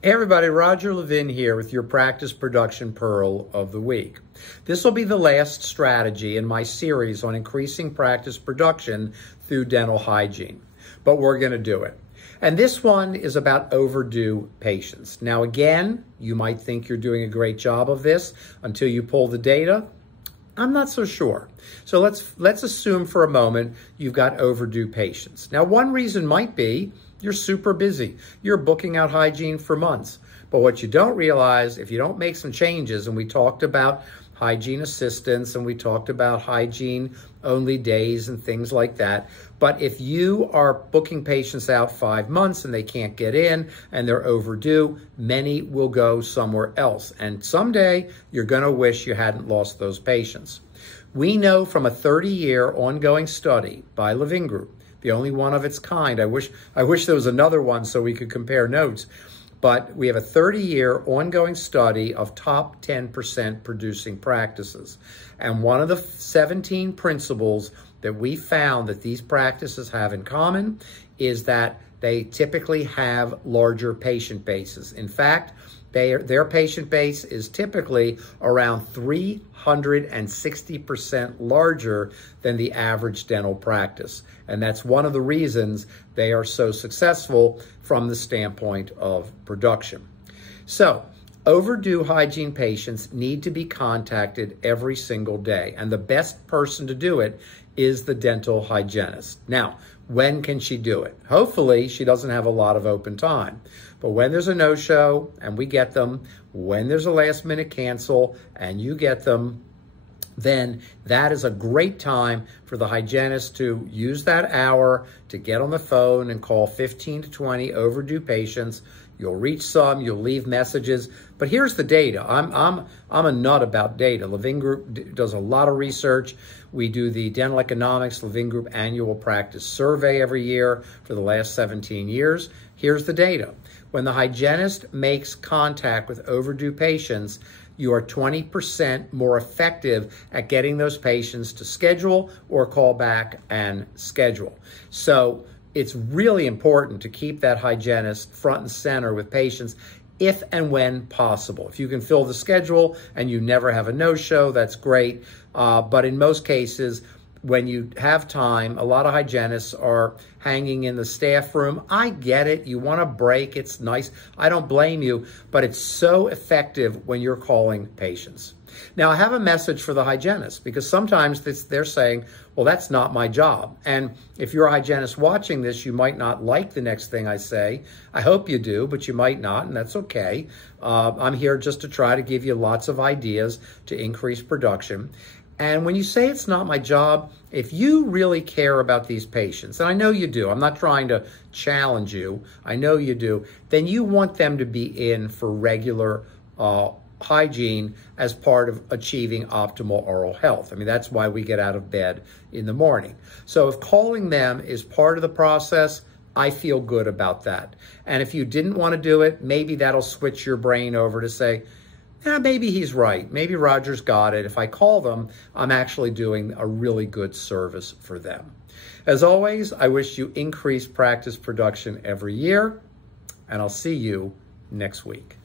Hey everybody, Roger Levin here with your Practice Production Pearl of the Week. This will be the last strategy in my series on increasing practice production through dental hygiene, but we're going to do it. And this one is about overdue patients. Now again, you might think you're doing a great job of this until you pull the data. I'm not so sure. So let's assume for a moment you've got overdue patients. Now one reason might be you're super busy. You're booking out hygiene for months. But what you don't realize, if you don't make some changes, and we talked about hygiene assistants and we talked about hygiene only days and things like that. But if you are booking patients out 5 months and they can't get in and they're overdue, many will go somewhere else. And someday you're going to wish you hadn't lost those patients. We know from a 30-year ongoing study by Levin Group, the only one of its kind. I wish there was another one so we could compare notes. But we have a 30-year ongoing study of top 10% producing practices. And one of the 17 principles that we found that these practices have in common is that they typically have larger patient bases. In fact, their patient base is typically around 360% larger than the average dental practice. And that's one of the reasons they are so successful from the standpoint of production. So, overdue hygiene patients need to be contacted every single day. And the best person to do it is the dental hygienist. Now, when can she do it? Hopefully, she doesn't have a lot of open time. But when there's a no-show and we get them, when there's a last-minute cancel and you get them, then that is a great time for the hygienist to use that hour to get on the phone and call 15 to 20 overdue patients. You'll reach some, you'll leave messages, but here's the data. I'm a nut about data. Levin Group does a lot of research. We do the Dental Economics Levin Group Annual Practice Survey every year for the last 17 years. Here's the data. When the hygienist makes contact with overdue patients, you are 20% more effective at getting those patients to schedule or call back and schedule. So it's really important to keep that hygienist front and center with patients if and when possible. If you can fill the schedule and you never have a no-show, that's great. But in most cases, when you have time, a lot of hygienists are hanging in the staff room. I get it. You want a break. It's nice. I don't blame you, but it's so effective when you're calling patients. Now, I have a message for the hygienist because sometimes they're saying, well, that's not my job. And if you're a hygienist watching this, you might not like the next thing I say. I hope you do, but you might not, and that's okay. I'm here just to try to give you lots of ideas to increase production. And when you say it's not my job, if you really care about these patients, and I know you do, I'm not trying to challenge you, I know you do, then you want them to be in for regular hygiene as part of achieving optimal oral health. I mean, that's why we get out of bed in the morning. So if calling them is part of the process, I feel good about that. And if you didn't want to do it, maybe that'll switch your brain over to say, yeah, maybe he's right. Maybe Roger's got it. If I call them, I'm actually doing a really good service for them. As always, I wish you increased practice production every year, and I'll see you next week.